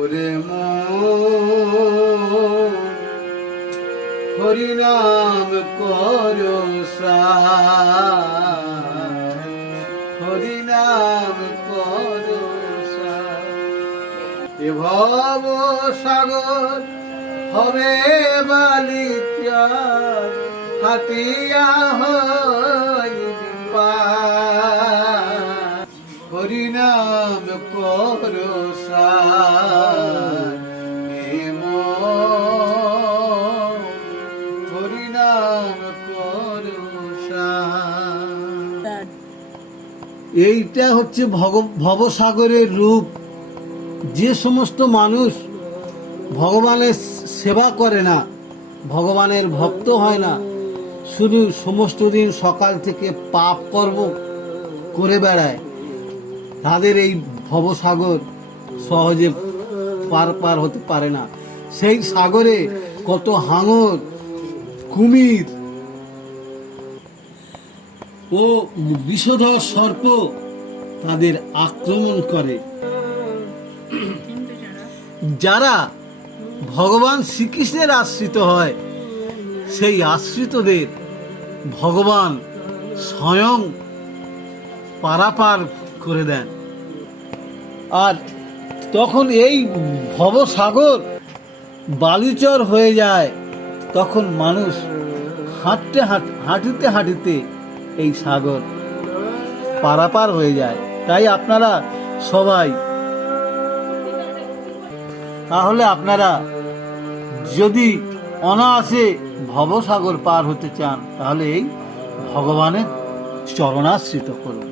ওরে মন হরিনাম করো হরিনাম করো এ ভব সাগর হবে বালিকা হাতিয়া হরিনাম করো হরিনাম করো। এইটা হচ্ছে ভবসাগরের রূপ। যে সমস্ত মানুষ ভগবানের সেবা করে না, ভগবানের ভক্ত হয় না, শুধু সমস্ত দিন সকাল থেকে পাপ কর্ম করে বেড়ায়, তাদের এই ভবসাগর সহজে পার হতে পারে না। সেই সাগরে কত হাঙর, কুমির ও বিষধর সর্প তাদের আক্রমণ করে। যারা ভগবান শ্রীকৃষ্ণের আশ্রিত হয়, সেই আশ্রিতদের ভগবান স্বয়ং পারাপার করে দেন। আর তখন এই ভবসাগর বালুচর হয়ে যায়, তখন মানুষ হাঁটিতে হাঁটিতে এই সাগর পারাপার হয়ে যায়। তাই আপনারা সবাই, তাহলে আপনারা যদি অনায়াসে ভবসাগর পার হতে চান, তাহলে এই ভগবানের চরণাশ্রিত করুন।